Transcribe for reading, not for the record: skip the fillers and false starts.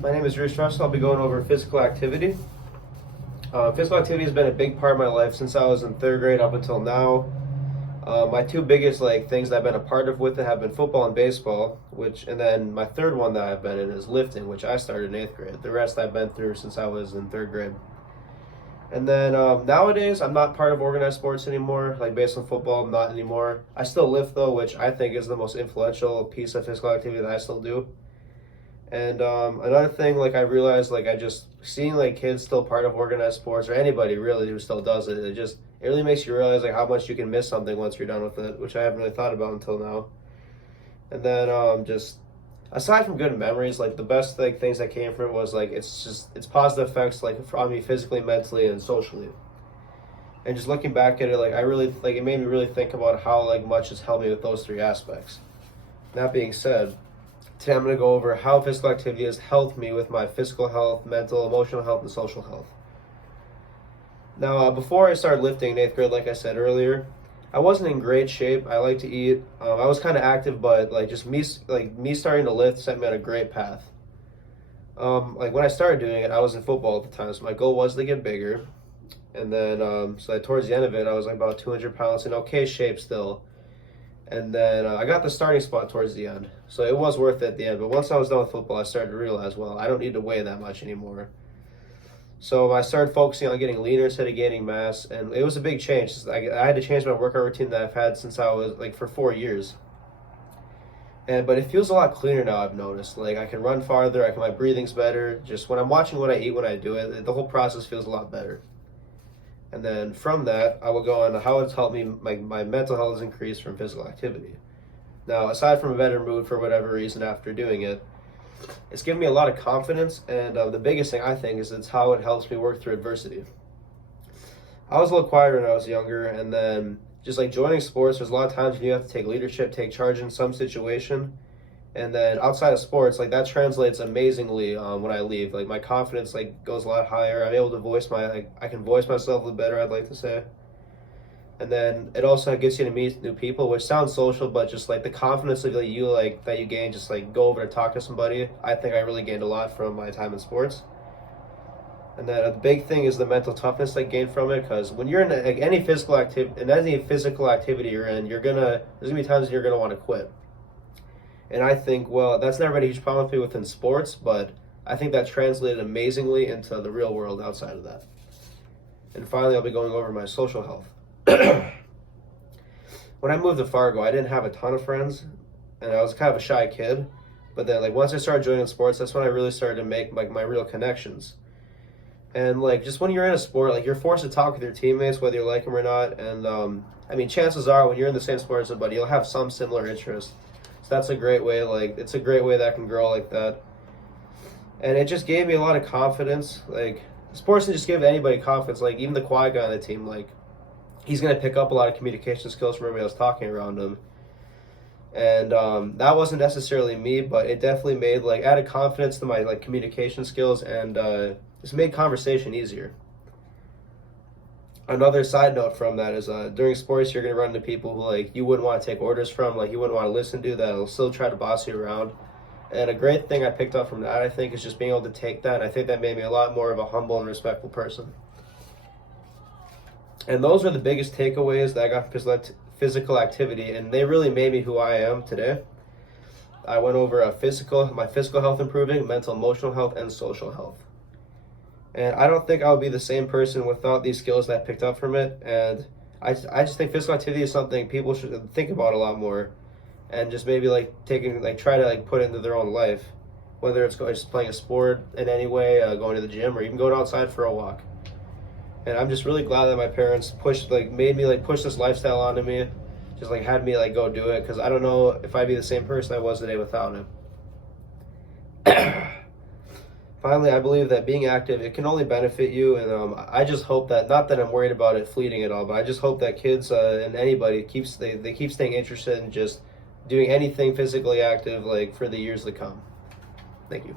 My name is Rich Russell. I'll be going over physical activity. Physical activity has been a big part of my life since I was in third grade up until now. My two biggest things that I've been a part of with it have been football and baseball, and then my third one that I've been in is lifting, which I started in eighth grade. The rest I've been through since I was in third grade. And then nowadays, I'm not part of organized sports anymore, like baseball and football, I'm not anymore. I still lift though, which I think is the most influential piece of physical activity that I still do. And another thing, I realized, I just seeing kids still part of organized sports, or anybody really who still does it, it really makes you realize how much you can miss something once you're done with it, which I haven't really thought about until now. And then just aside from good memories, the best things that came from it was it's positive effects on me physically, mentally, and socially. And just looking back at it, I really it made me really think about how much it's helped me with those three aspects. That being said, today I'm going to go over how physical activity has helped me with my physical health, mental, emotional health, and social health. Now, before I started lifting in eighth grade, like I said earlier, I wasn't in great shape. I like to eat. I was kind of active, but just me starting to lift set me on a great path. When I started doing it, I was in football at the time, so my goal was to get bigger. And then, towards the end of it, I was about 200 pounds in okay shape still. And then I got the starting spot towards the end, so it was worth it at the end. But once I was done with football, I started to realize, well, I don't need to weigh that much anymore. So I started focusing on getting leaner instead of gaining mass, and it was a big change. I had to change my workout routine that I've had since I was for 4 years. But it feels a lot cleaner now. I've noticed I can run farther. My breathing's better. Just when I'm watching what I eat when I do it, the whole process feels a lot better. And then from that, I will go on to how it's helped me. My mental health has increased from physical activity. Now, aside from a better mood for whatever reason after doing it, it's given me a lot of confidence, and the biggest thing I think is it's how it helps me work through adversity. I was a little quieter when I was younger, and then just joining sports, there's a lot of times when you have to take leadership, take charge in some situation, and then outside of sports, that translates amazingly when I leave. My confidence goes a lot higher. I'm able to voice I can voice myself a little better, I'd like to say. And then it also gets you to meet new people, which sounds social, but just the confidence that you gain, just go over and talk to somebody. I think I really gained a lot from my time in sports. And then a big thing is the mental toughness I gained from it, because when you're in any physical activity you're in, there's gonna be times when you're gonna want to quit. And I think, well, that's never been a huge problem with me within sports, but I think that translated amazingly into the real world outside of that. And finally, I'll be going over my social health. When I moved to Fargo, I didn't have a ton of friends, and I was kind of a shy kid. But then, once I started joining sports, that's when I really started to make my real connections. And just when you're in a sport, you're forced to talk with your teammates, whether you like them or not. And chances are, when you're in the same sport as somebody, you'll have some similar interests. So that's a great way. It's a great way that can grow like that. And it just gave me a lot of confidence. Sports can just give anybody confidence. Even the quiet guy on the team, he's going to pick up a lot of communication skills from everybody else talking around him. And that wasn't necessarily me, but it definitely made added confidence to my communication skills, and just made conversation easier. Another side note from that is during sports, you're going to run into people who you wouldn't want to take orders from, you wouldn't want to listen to, that'll still try to boss you around. And a great thing I picked up from that, I think, is just being able to take that. And I think that made me a lot more of a humble and respectful person. And those are the biggest takeaways that I got from physical activity, and they really made me who I am today. I went over my physical health improving, mental, emotional health, and social health. And I don't think I would be the same person without these skills that I picked up from it. And I just think physical activity is something people should think about a lot more, and just maybe try to put it into their own life, whether it's just playing a sport in any way, going to the gym, or even going outside for a walk. And I'm just really glad that my parents made me push this lifestyle onto me, just had me go do it, because I don't know if I'd be the same person I was today without it. Finally, I believe that being active, it can only benefit you, and I just hope that, not that I'm worried about it fleeting at all, but I just hope that kids and anybody keep staying interested in just doing anything physically active for the years to come. Thank you.